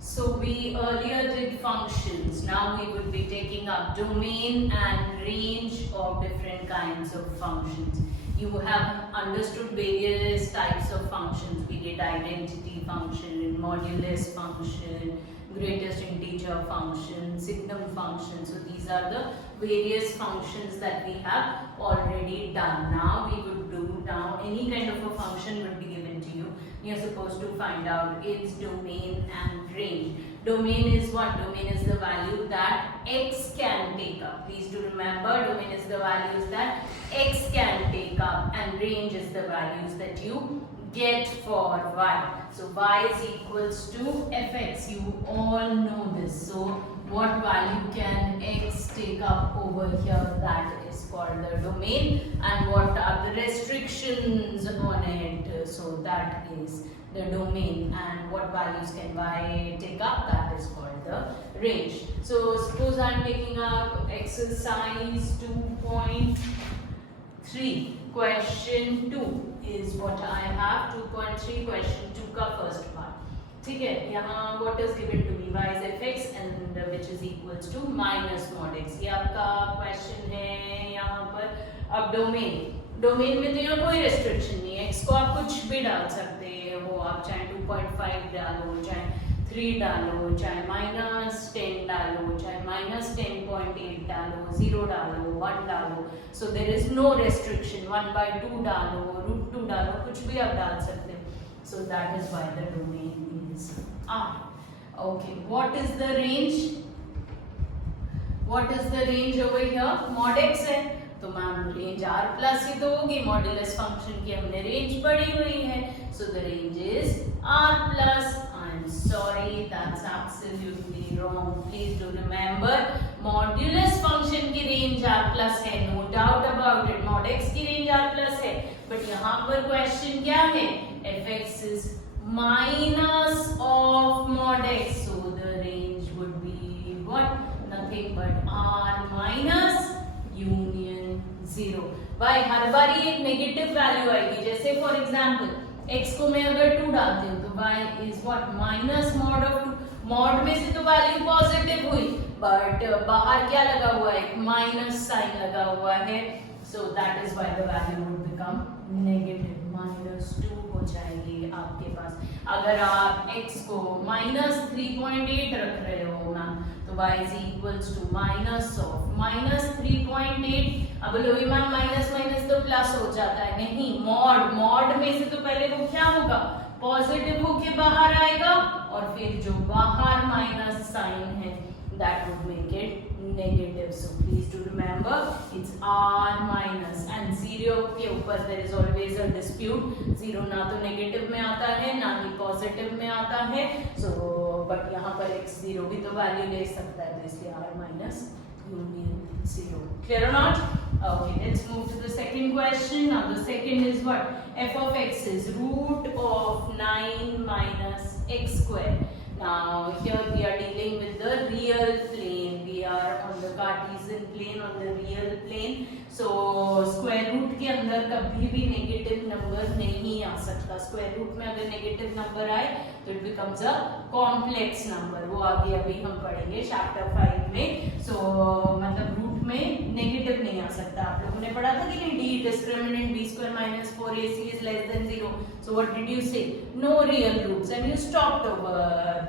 So we earlier did functions. Now we would be taking up domain and range of different kinds of functions. You have understood various types of functions. We did identity function, modulus function, greatest integer function, signum function. So these are the various functions that we have already done. Now we would do any kind of a function would be given to you. You're supposed to find out its domain and range. Domain is what? Domain is the value that x can take up. Please do remember, domain is the values that x can take up, and range is the values that you get for y. So y is equals to fx. You all know this. So what value can x take up over here? That is called the domain. And what are the restrictions on it? So that is the domain. And what values can y take up? That is called the range. So suppose I am taking up exercise 2.3. Question 2 is what I have. 2.3 question 2 का first part. ठीक है, यहाँ what is given to me? Y is fx and which is equals to minus mod x. ये आपका question है यहाँ पर. अब डोमेन में तो यहाँ कोई restriction नहीं है. x को आप कुछ भी डाल सकते हो. आप चाहे 2.5 डालो, चाहे 3 डालो, चाहे -10 डालो, चाहे -10.8 डालो, 0 डालो, 1 डालो. So there is no restriction. 1/2 डालो, √2 डालो, कुछ भी आप डाल सकते हो. So that is why the domain is R. Okay, what is the range? What is the range over here? Mod x है, तो मैम रेंज R प्लस ही तो होगी. मॉड्यूलस फंक्शन की हमने रेंज पढ़ी हुई है. So the range is R plus. I'm sorry, that's absolutely wrong. Please do remember, modulus function की रेंज R plus है, no doubt about it. mod x की रेंज R plus है, but यहाँ पर क्वेश्चन क्या है? fx is minus of mod x, so the range would be what? Nothing but R minus union 0. भाई हर बार ये एक नेगेटिव वैल्यू आएगी. जैसे फॉर एग्जांपल x को मैं अगर 2 डालती हूँ तो y is what? Minus mod of 2. Mod में से तो वैल्यू पॉजिटिव हुई, बट बाहर क्या लगा हुआ है? माइनस साइन लगा हुआ है. So that is why the value would become negative. -2 हो जाएगी आपके पास. अगर आप x को -3.8 रख रहे हो मैम, तो y is equals to minus of -3.8. अब लोही मैम माइनस माइनस तो प्लस हो जाता है. नहीं, मॉड में से तो पहले वो क्या होगा? पॉजिटिव होके बाहर आएगा, और फिर जो बाहर माइनस साइन है that would make it negative. So please do remember, it's R minus, and 0 के ऊपर there is always a dispute. 0 ना तो नेगेटिव में आता है, ना ही पॉजिटिव में आता है. So but यहाँ पर x 0 भी तो वैल्यू ले सकता है, तो इसलिए R minus union 0. Clear or not? Okay, let's move to the second question. Now the second is what? f of x is root of 9 minus x square. Now here we are dealing with the real plane. We are on the Cartesian plane, on the real plane. So square root के अंदर कभी भी negative number नहीं आ सकता. Square root में अगर negative number आए तो it becomes a complex number. वो आगे अभी हम पढ़ेंगे चैप्टर 5 में. सो मतलब रूट में नेगेटिव नहीं आ सकता. आप लोगों ने पढ़ा था कि नहीं? D discriminant b square minus 4ac is less than 0. So what did you say? No real roots, and you stopped over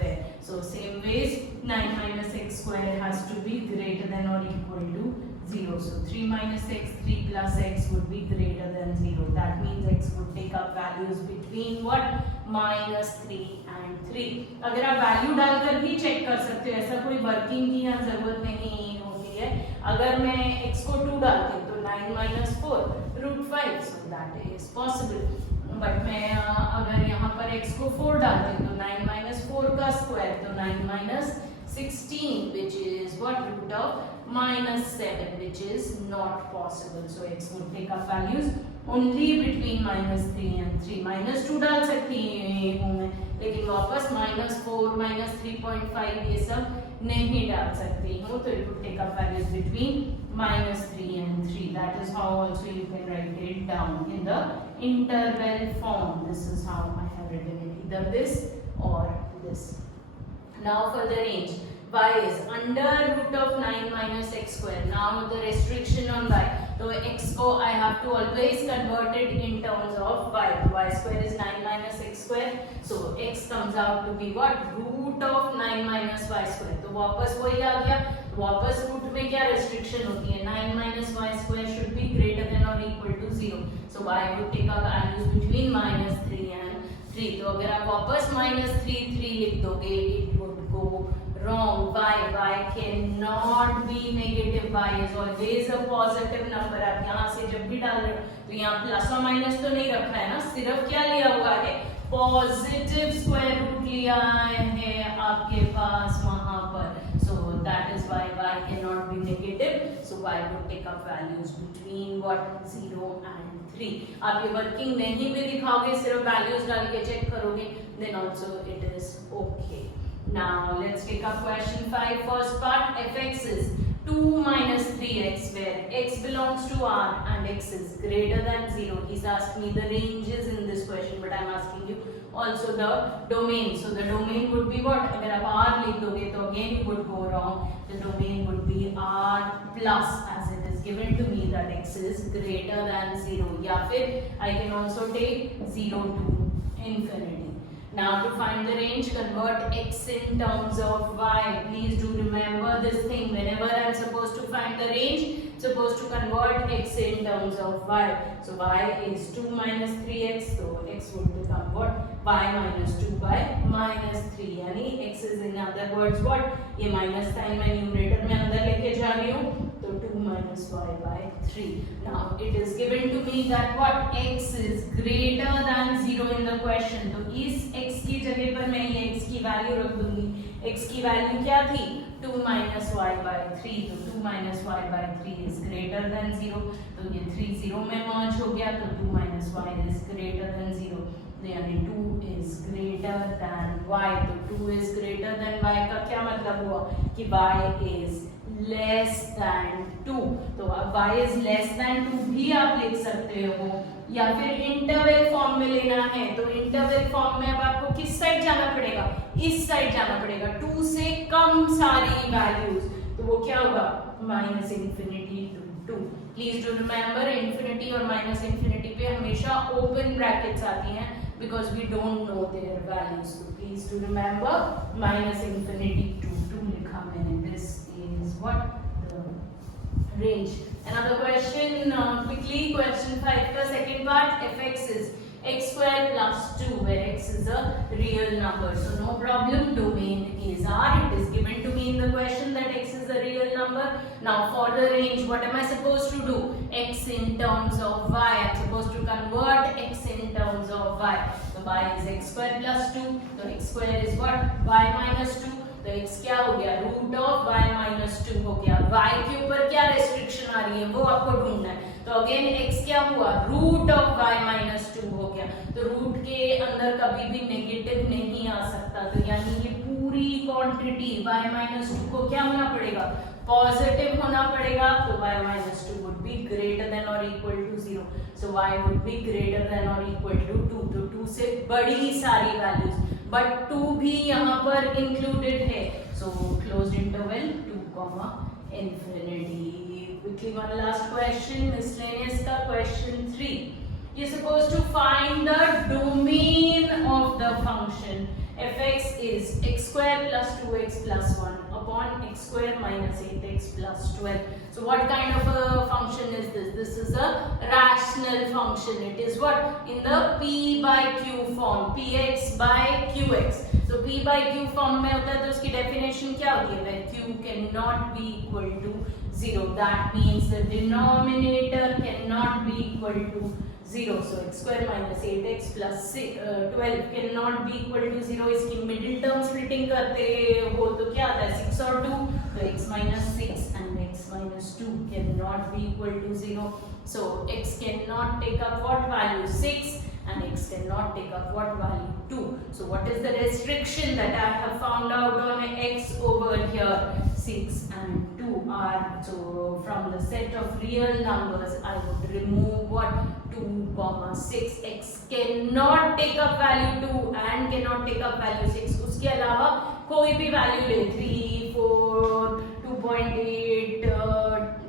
there. So same ways, 9 minus x square has to be greater than or equal to 0. So 3 minus x, 3 plus x would be greater than 0. That means x would take up values between what? -3 and 3. अगर आप value डालकर भी check कर सकते हो, ऐसा कोई working की यहाँ जरूरत नहीं होती है. अगर मैं x को 2 डालती हूँ तो 9 minus 4 √5, so that is possible. But मैं अगर यहाँ पर x को 4 डालती हूँ तो 9 minus 4 का स्क्वायर, तो 9 minus 16, which is what? root of -7, which is not possible. So x would take up values only between -3 and 3. -2 डाल सकती हूँ मैं, लेकिन वापस -4, -3.5 ये सब नहीं डाल सकती हूँ. तो it would take up values between -3 and 3. That is how also you can write it down in the interval form. This is how I have written it, either this or this. Now for the range, y is under root of 9 minus x square. Now the restriction on y. So x को I have to always convert it in terms of y. Y square is 9 minus x square. So x comes out to be what? Root of 9 minus y square. तो वापस वही आ गया. वापस root में क्या restriction होती है? 9 minus y square should be greater than or equal to 0. So y would take up values between minus 3 and 3. तो अगर आप वापस minus 3 लिख दोगे, it would go wrong. y cannot be negative. Y is always a positive number. आप यहाँ से जब भी डाल रहे हो तो यहाँ प्लस और माइनस तो नहीं रखा है ना, सिर्फ क्या लिया हुआ है? पॉजिटिव स्क्वायर रूट लिया है आपके पास वहां पर. So that is why y cannot be negative. So y would take up values between what? 0 and 3. आप ये वर्किंग नहीं भी दिखाओगे, सिर्फ वैल्यूज डाल के चेक करोगे, then also it is okay. Now let's take up question 5. First part, fx is 2 minus 3x where x belongs to R and x is greater than 0. He's asked me the ranges in this question, but I'm asking you also the domain. So the domain would be what? अगर आप R लिख दोगे तो again you would go wrong. The domain would be R plus, as it is given to me that x is greater than 0. या फिर I can also take 0 to infinity. Now to find the range, convert x in terms of y. Please do remember this thing. Whenever I am supposed to find the range, supposed to convert x in terms of y. So y is 2 minus 3x. So x would become what? Y minus 2 by minus 3. यानी x is in other words what? ये minus sign मैं numerator में अंदर लेके जा रही हूँ. तो 2 minus y by 3. Now it is given to me that what? X is greater than 0 in the question. तो इस x की जगह पर मैं ये x की वैल्यू रख दूंगी. x की वैल्यू क्या थी? 2 minus y by 3. तो 2 minus y by 3 is greater than 0. तो ये 3 0 में merge हो गया. तो 2 minus y is greater than 0. यानी 2 is greater than y. तो 2 is greater than y का क्या मतलब हुआ? कि y is less than 2. तो अब y is less than 2 भी आप लिख सकते हो, या फिर इंटरवल फॉर्म में लेना है तो इंटरवल फॉर्म में अब आपको किस साइड जाना पड़ेगा? इस साइड जाना पड़ेगा. 2 से कम सारी वैल्यूज, तो वो क्या होगा? Minus infinity to 2. Please do remember, infinity और माइनस इंफिनिटी पे हमेशा ओपन ब्रैकेट्स आती हैं because we don't know their values. So please do remember, minus infinity to 2 लिखा मैंने. This is what? The range. Another question, quickly, question 5 का second part, fx is x square plus 2 where x is a real number. So no problem, domain is R. It is given to me in the question that x is a real number. Now for the range, what am I supposed to do? X in terms of y. I am supposed to convert x in terms of y. So y is x square plus 2. So x square is what? Y minus 2. तो x क्या हो गया? Root of y minus 2 हो गया. y के ऊपर क्या restriction आ रही है वो आपको ढूंढना है. तो अगेन x क्या हुआ? रूट ऑफ y माइनस 2 हो गया. तो रूट के अंदर कभी भी नेगेटिव नहीं आ सकता. तो यानी ये पूरी क्वांटिटी y माइनस 2 को क्या होना पड़ेगा? पॉजिटिव होना पड़ेगा. तो y minus 2 would be greater than और equal to 0. So y would be greater than और इक्वल टू 2. तो 2 से बड़ी सारी वैल्यूज, बट 2 भी यहाँ पर इंक्लूडेड है. सो closed interval 2 comma infinity. Quickly one last question, miscellaneous का question 3. You're supposed to find the domain of the function. fx is x square plus 2x plus 1 upon x square minus 8x plus 12. So what kind of a function is this? This is a rational function. It is what? In the p by q form, px by qx. So p by q form में होता है तो उसकी definition क्या होती है? Where q cannot be equal to 0. That means the denominator cannot be equal to 0. So x square minus 8x plus 12 cannot be equal to 0. इसकी middle term splitting करते हो तो क्या आता है? 6 और 2. तो x minus 6 and x minus 2 cannot be equal to 0. So x cannot take up what value? 6 and x cannot take up what value? 2. So what is the restriction that I have found out on x over here? 6 and 2 are, so from the set of real numbers I would remove what? 2 comma 6. x cannot take up value 2 and cannot take up value 6. उसके अलावा कोई भी value ले 3, 4, 2.8,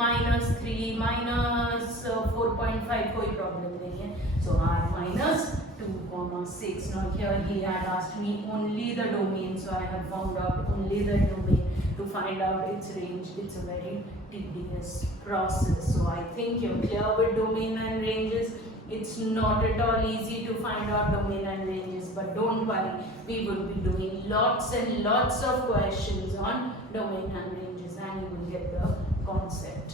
-3, -4.5, कोई problem नहीं है. So r minus 2,6. Now here he had asked me only the domain, so I have found out only the domain. To find out its range, it's a very tedious process. So I think you're clear with domain and ranges. It's not at all easy to find out domain and ranges, but don't worry, we will be doing lots and lots of questions on domain and ranges, and you will get the concept.